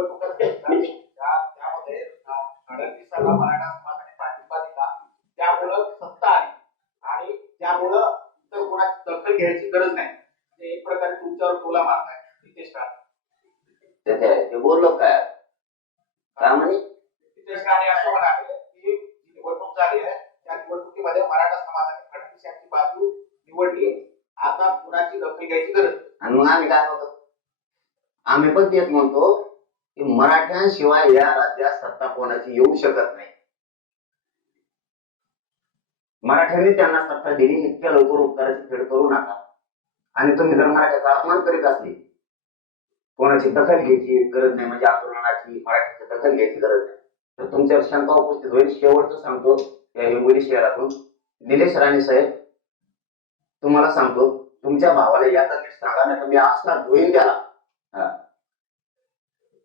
निवडणुका घेतल्या. त्यामध्ये अं, फडणवीसाला मराठा समाजाने पाठिंबा दिला त्यामुळं सत्ता आली आणि त्यामुळं इतर कोणाची दखल घ्यायची गरज नाही म्हणजे एक प्रकारे तुमच्यावर टोला मारताय नितेश राणे ते बोललो काय काय म्हणे? नितेश राणे असं म्हणाले की जी निवडणूक झाली आहे त्या निवडणुकीमध्ये मराठा समाजाने फडणवीस यांची बाजू निवडली आता कुणाची दखल घ्यायची गरज आणि मग आम्ही काय होतो आम्ही पण तेच म्हणतो. की मराठ्यांशिवाय या राज्यात सत्ता कोणाची येऊ शकत नाही. मराठ्यांनी त्यांना सत्ता दिली इतक्या लवकर उपकाराची फेड करू नका. आणि तुम्ही जर मराठ्याचा अपमान करीत असले कोणाची दखल घ्यायची गरज नाही म्हणजे आंदोलनाची मराठ्याची दखल घ्यायची गरज नाही. तर तुमच्यावर शंका उपस्थित होईल. शेवटचं सांगतो या हिंगोली शहरातून निलेश राणे साहेब तुम्हाला सांगतो तुमच्या भावाला याचा नीट सांगा नाही तर मी असला धुईन त्याला.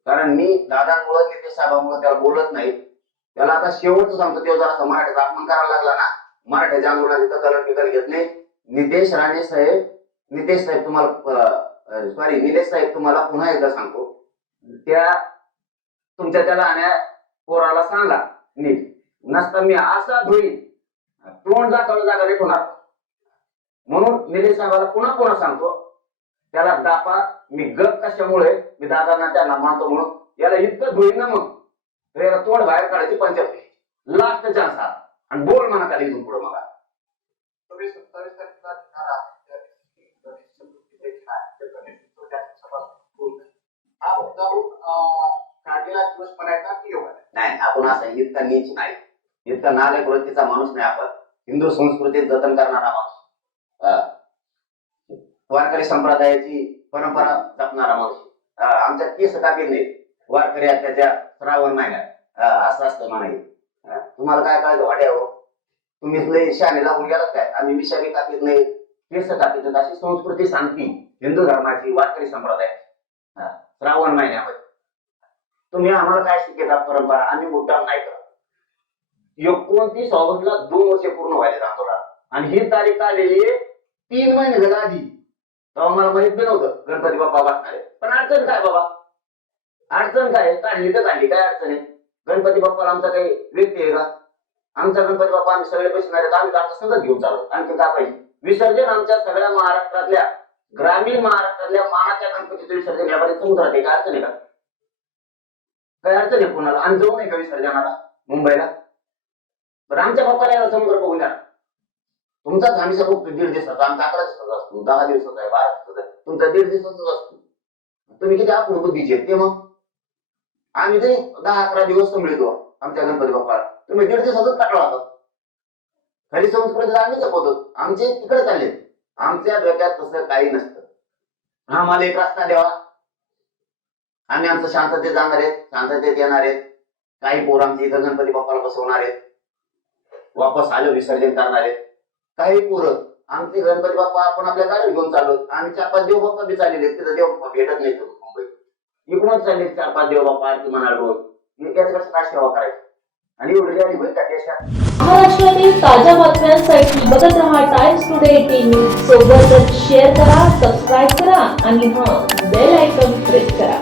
कारण मी दादांमुळे नितेश साहेबांमुळे त्याला बोलत नाही. त्याला आता शेवटचं सांगतो तेव्हा जरा मराठ्याचा अपमान करायला लागला ना मराठ्याच्या आंदोलनात कलर बिकल घेत नाही. नितेश राणे साहेब नितेश साहेब तुम्हाला सॉरी निलेश साहेब तुम्हाला पुन्हा एकदा सांगतो. त्या तुमच्या त्याला आण्या पोराला सांगा नीट. नसता मी असा धुईन. तोंड दाखवलं जागा रेट होणार म्हणून निलेश साहेबाला पुन्हा पुन्हा सांगतो त्याला दापा मी गप कशामुळे? मी दादांना त्यांना मानतो म्हणून. याला इतकं धुईन ना मग. तर याला तोंड बाहेर काढायची पंचायत लास्ट चान्स हा. आणि बोल म्हणा खाली इथून पुढे मला. की. नाही आपण असं इतका नीच नाही. इतका नालायक वृत्तीचा माणूस नाही आपण. हिंदू संस्कृतीत जतन करणारा माणूस. वारकरी संप्रदायाची परंपरा जपणारा माणूस. आमच्या केस काकींनी नाही वारकरी त्याच्या श्रावण महिन्यात. असं असतं म्हणाली तुम्हाला काय कळतं वाट्यावं हो? तुम्ही लय शाने लागून गेलात काय? आम्ही विषारी कापीत नाही तीर्थ कापीत अशी संस्कृती सांगती हिंदू धर्माची वारकरी संप्रदायाची. श्रावण महिन्यामध्ये. तुम्ही आम्हाला काय शिकता परंपरा? आम्ही मुद्दाम नाही करत. एकोणतीस ऑगस्टला दोन वर्ष पूर्ण व्हायला आंदोलन आणि ही तारीख आलेली आहे तीन महिने झाला आधी. तेव्हा मला माहीत बी नव्हतं गणपती बाप्पा वाचणार आहे. पण अडचण काय बाबा? अडचण काय आहे? काढली तर काढली काय अडचण आहे? गणपती बाप्पाला आमचा काही व्यक्ती आहे का? आमचा गणपती बाप्पा आम्ही सगळे बसणार आहेत. आम्ही आमचा घेऊन चालू आणखी काय पाहिजे? विसर्जन आमच्या सगळ्या महाराष्ट्रातल्या ग्रामीण महाराष्ट्रातल्या मानाच्या गणपतीचं विसर्जन यामध्ये समुद्रात राहते. काय अडचण आहे का? काय अडचण आहे कोणाला? आणि जाऊ नये का विसर्जनाला? मुंबईला? तर आमच्या बाप्पाला समुद्र बघून द्या तुमचाच आम्ही सर्व दीड दिवसाचा आमचा अकरा दिवसाचा असतो दहा दिवसाचा आहे बारा दिवसाचा आहे तुमचा दीड दिवसाचाच असतो. तुम्ही किती आपण बुद्धीचे ते मग? आम्ही ते दहा अकरा दिवस संभळतो हो, आमच्या गणपती बाप्पाला. तुम्ही दीड दिवसाचाच टाकला होता खरी संस्कृतीला आम्ही जपवतो आमचे तिकडे चालले. आमच्या डोक्यात तसं काही नसतं. आम्हाला एक रस्ता द्यावा. आम्ही आमचं शांततेत जाणार आहेत शांततेत येणार आहेत. काही पोर आमचे इथं गणपती बाप्पाला बसवणार आहेत. वापस आलो विसर्जन करणार आहेत. काही पोरं आमचे गणपती बाप्पा आपण आपल्या गाडीत घेऊन चाललो आम्ही चार पाच देवबाप्पा बी चाललेले तिथं देवबाप्पा भेटत नाही तिथं मुंबईत. इकडूनच चालले चार पाच देवबाप्पा आरती म्हणाल रोज. मी त्याच कसं काय सेवा करायची? आणि एवढी गाडी होईल का देशात? महाराष्ट्रातील ताज्या बातम्यांसाठी बघत रहा टाइम्स टुडे टीव्ही सोबतच शेअर करा सबस्क्राईब करा आणि हां बेल आयकॉन प्रेस करा.